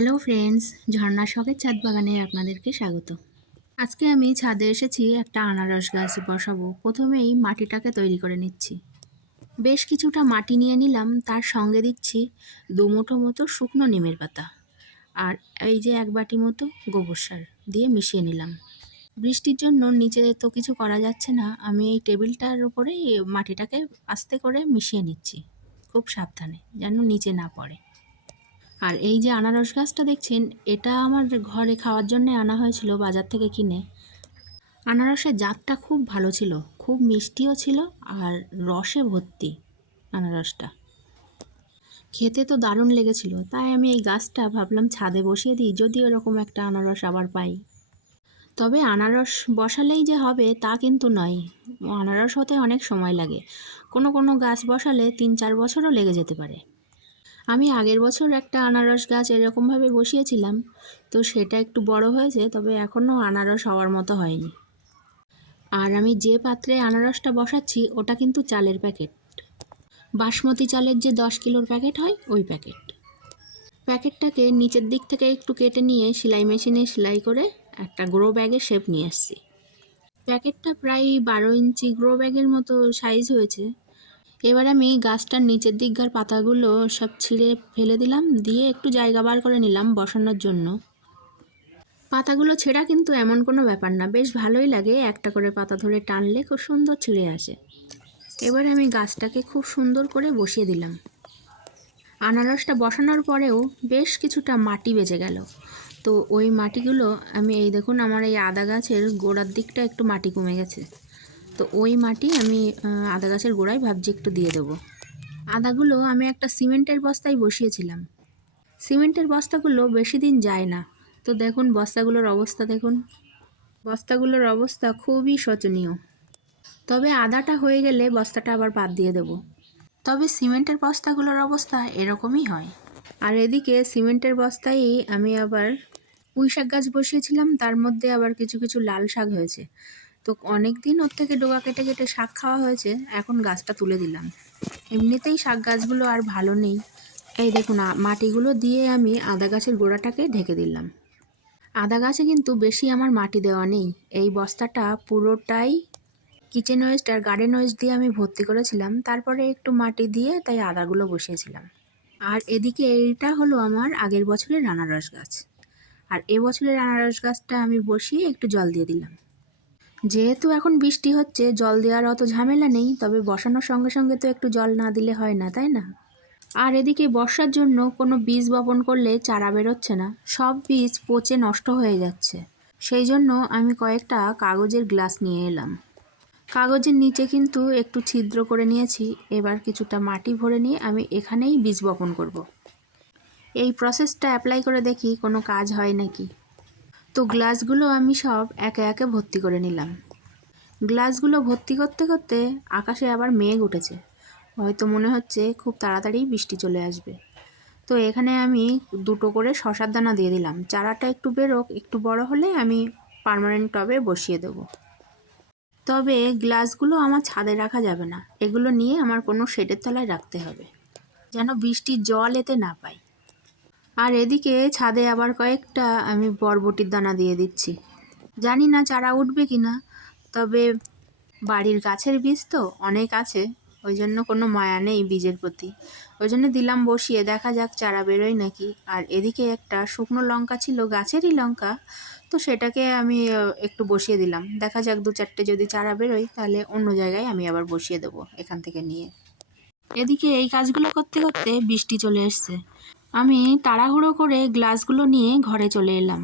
Hello friends, ঝর্ণা শখের ছাদ বাগানে আপনাদেরকে স্বাগত। আজকে আমি ছাদে এসেছি, একটা আনারস গাছ বসাবো। প্রথমেই মাটিটাকে তৈরি করে নিচ্ছি। বেশ কিছুটা মাটি নিয়ে নিলাম, তার সঙ্গে দিচ্ছি 2 মুঠো মতো শুকনো নিমের পাতা আর এই যে 1 বাটি মতো গোবর সার দিয়ে মিশিয়ে নিলাম। বৃষ্টির জন্য নিচে তো কিছু করা যাচ্ছে না, আমি এই টেবিলটার উপরেই মাটিটাকে আস্তে করে মিশিয়ে নিচ্ছি, খুব সাবধানে যেন নিচে না পড়ে। আর এই যে আনারস গাছটা দেখছেন, এটা আমার ঘরে খাওয়ার জন্যে আনা হয়েছিল বাজার থেকে কিনে। আনারসের জাতটা খুব ভালো ছিল, খুব মিষ্টিও ছিল আর রসে ভর্তি আনারসটা। খেতে তো দারুণ লেগেছিল, তাই আমি এই গাছটা ভাবলাম ছাদে বসিয়ে দিই, যদি ওরকম একটা আনারস আবার পাই। তবে আনারস বসালেই যে হবে তা কিন্তু নয়, আনারস হতে অনেক সময় লাগে। কোনো কোনো গাছ বসালে 3-4 বছরও লেগে যেতে পারে। আমি আগের বছর একটা আনারস গাছ এরকমভাবে বসিয়েছিলাম, তো সেটা একটু বড় হয়েছে, তবে এখনও আনারস হওয়ার মতো হয়নি। আর আমি যে পাত্রে আনারসটা বসাচ্ছি ওটা কিন্তু চালের প্যাকেট, বাসমতি চালের যে 10 কিলোর প্যাকেট হয় ওই প্যাকেট। প্যাকেটটাকে নিচের দিক থেকে একটু কেটে নিয়ে সেলাই মেশিনে সেলাই করে একটা গ্রো ব্যাগের শেপ নিয়ে এসেছি। প্যাকেটটা প্রায় 12 ইঞ্চি গ্রো ব্যাগের মতো সাইজ হয়েছে। এবার আমি গাছটার নিচের দিককার পাতাগুলো সব ছিঁড়ে ফেলে দিলাম, দিয়ে একটু জায়গা বার করে নিলাম বসানোর জন্য। পাতাগুলো ছেঁড়া কিন্তু এমন কোনো ব্যাপার না, বেশ ভালোই লাগে, একটা করে পাতা ধরে টানলে খুব সুন্দর ছিঁড়ে আসে। এবার আমি গাছটাকে খুব সুন্দর করে বসিয়ে দিলাম। আনারসটা বসানোর পরেও বেশ কিছুটা মাটি বেঁচে গেল, তো ওই মাটিগুলো আমি এই দেখুন, আমার এই আদা গাছের গোড়ার দিকটা একটু মাটি কমে গেছে, তো ওই মাটি আমি আদা গাছের গোড়ায় ভাবছি একটু দিয়ে দেবো। আদাগুলো আমি একটা সিমেন্টের বস্তায় বসিয়েছিলাম। সিমেন্টের বস্তাগুলো বেশি দিন যায় না, তো দেখুন বস্তাগুলোর অবস্থা দেখুন, বস্তাগুলোর অবস্থা খুবই শোচনীয়। তবে আদাটা হয়ে গেলে বস্তাটা আবার বাদ দিয়ে দেব। তবে সিমেন্টের বস্তাগুলোর অবস্থা এরকমই হয়। আর এদিকে সিমেন্টের বস্তায় আমি আবার পুঁই শাক গাছ বসিয়েছিলাম, তার মধ্যে আবার কিছু কিছু লাল শাক হয়েছে, তো অনেক দিন ওর থেকে ডোকা কেটে কেটে শাক খাওয়া হয়েছে, এখন গাছটা তুলে দিলাম। এমনিতেই শাক গাছগুলো আর ভালো নেই। এই দেখুন মাটিগুলো দিয়ে আমি আদা গাছের গোড়াটাকে ঢেকে দিলাম। আদা গাছে কিন্তু বেশি আমার মাটি দেওয়া নেই, এই বস্তাটা পুরোটাই কিচেন ওয়েস্ট আর গার্ডেন ওয়েস্ট দিয়ে আমি ভর্তি করেছিলাম, তারপরে একটু মাটি দিয়ে তাই আদাগুলো বসিয়েছিলাম। আর এদিকে এইটা হলো আমার আগের বছরের আনারস গাছ, আর এবছরের আনারস গাছটা আমি বসিয়ে একটু জল দিয়ে দিলাম। যেহেতু এখন বৃষ্টি হচ্ছে, জল দেওয়ার অত ঝামেলা নেই, তবে বসানোর সঙ্গে সঙ্গে তো একটু জল না দিলে হয় না, তাই না? আর এদিকে বর্ষার জন্য কোনো বীজ বপন করলে চারা বেরোচ্ছে না, সব বীজ পচে নষ্ট হয়ে যাচ্ছে। সেই জন্য আমি কয়েকটা কাগজের গ্লাস নিয়ে এলাম। কাগজের নিচে কিন্তু একটু ছিদ্র করে নিয়েছি, এবার কিছুটা মাটি ভরে নিয়ে আমি এখানেই বীজ বপন করব। এই প্রসেসটা অ্যাপ্লাই করে দেখি কোনো কাজ হয় নাকি। তো গ্লাসগুলো আমি সব একে একে ভর্তি করে নিলাম। গ্লাসগুলো ভর্তি করতে করতে আকাশে আবার মেঘ উঠেছে, হয়তো মনে হচ্ছে খুব তাড়াতাড়ি বৃষ্টি চলে আসবে। তো এখানে আমি 2টো করে শসার দানা দিয়ে দিলাম, চারাটা একটু বেরোক, একটু বড় হলে আমি পার্মানেন্ট টবে বসিয়ে দেবো। তবে গ্লাসগুলো আমার ছাদে রাখা যাবে না, এগুলো নিয়ে আমার কোনো শেডের তলায় রাখতে হবে, যেন বৃষ্টির জল এতে না পাই। আর এদিকে ছাদে আবার কয়েকটা আমি বরবটির দানা দিয়ে দিচ্ছি, জানি না চারা উঠবে কি না, তবে বাড়ির গাছের বীজ তো অনেক আছে, ওই জন্য কোনো মায়া নেই বীজের প্রতি, ওই জন্য দিলাম বসিয়ে, দেখা যাক চারা বেরোয় নাকি। আর এদিকে একটা শুকনো লঙ্কা ছিল, গাছেরই লঙ্কা, তো সেটাকে আমি একটু বসিয়ে দিলাম, দেখা যাক 2-4টে যদি চারা বেরোয় তাহলে অন্য জায়গায় আমি আবার বসিয়ে দেবো এখান থেকে নিয়ে। এদিকে এই কাজগুলো করতে করতে বৃষ্টি চলে এসছে, আমি তাড়াহুড়ো করে গ্লাসগুলো নিয়ে ঘরে চলে এলাম।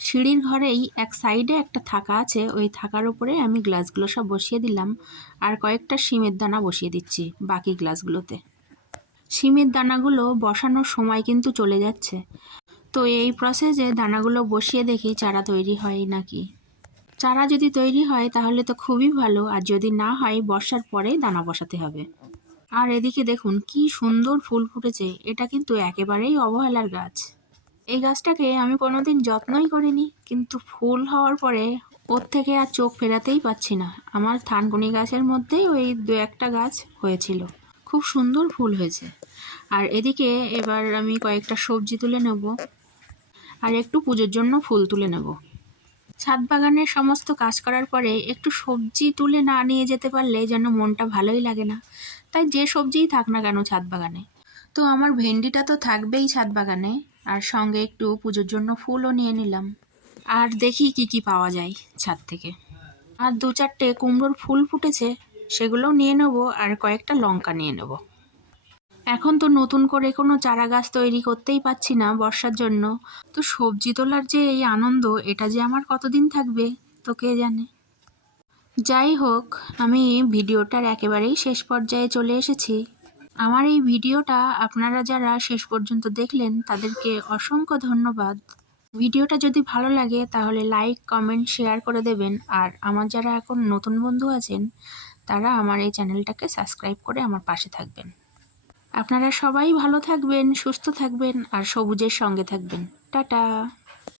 সিঁড়ির ঘরেই এক সাইডে একটা থাকা আছে, ওই থাকার উপরে আমি গ্লাসগুলো সব বসিয়ে দিলাম, আর কয়েকটা শিমের দানা বসিয়ে দিচ্ছি বাকি গ্লাসগুলোতে। শিমের দানাগুলো বসানোর সময় কিন্তু চলে যাচ্ছে, তো এই প্রসেসে দানাগুলো বসিয়ে দেখি চারা তৈরি হয় নাকি। চারা যদি তৈরি হয় তাহলে তো খুবই ভালো, আর যদি না হয় বর্ষার পরে দানা বসাতে হবে। আর এদিকে দেখুন কি সুন্দর ফুল ফুটেছে, এটা কিন্তু একেবারেই অবহেলার গাছ। এই গাছটাকে আমি কোনোদিন যত্নই করিনি, কিন্তু ফুল হওয়ার পরে ওর থেকে আর চোখ ফেরাতেই পাচ্ছি না। আমার থানকুনি গাছের মধ্যেই ওই 2-1টা গাছ হয়েছিল, খুব সুন্দর ফুল হয়েছে। আর এদিকে এবার আমি কয়েকটা সবজি তুলে নেব। আর একটু পুজোর জন্য ফুল তুলে নেব। ছাদ বাগানের সমস্ত কাজ করার পরে একটু সবজি তুলে না নিয়ে যেতে পারলে যেন মনটা ভালোই লাগে না। তাই যে সবজিই থাক না কেন ছাদ বাগানে, তো আমার ভেন্ডিটা তো থাকবেই ছাদ বাগানে, আর সঙ্গে একটু পুজোর জন্য ফুলও নিয়ে নিলাম। আর দেখি কি কি পাওয়া যায় ছাদ থেকে। আর 2-4টে কুমড়োর ফুল ফুটেছে, সেগুলোও নিয়ে নেব, আর কয়েকটা লঙ্কা নিয়ে নেব। এখন তো নতুন করে কোনো চারা গাছ তৈরি করতেই পারছি না বর্ষার জন্য, তো সবজি তোলার যে এই আনন্দ, এটা যে আমার কতদিন থাকবে তো কে জানে। যাই হোক, আমি ভিডিওটার একেবারেই শেষ পর্যায়ে চলে এসেছি। আমার এই ভিডিওটা আপনারা যারা শেষ পর্যন্ত দেখলেন তাদেরকে অসংখ্য ধন্যবাদ। ভিডিওটা যদি ভালো লাগে তাহলে লাইক, কমেন্ট, শেয়ার করে দেবেন। আর আমার যারা এখন নতুন বন্ধু আছেন তারা আমার এই চ্যানেলটাকে সাবস্ক্রাইব করে আমার পাশে থাকবেন। আপনারা সবাই ভালো থাকবেন, সুস্থ থাকবেন আর সবুজের সঙ্গে থাকবেন। টাটা।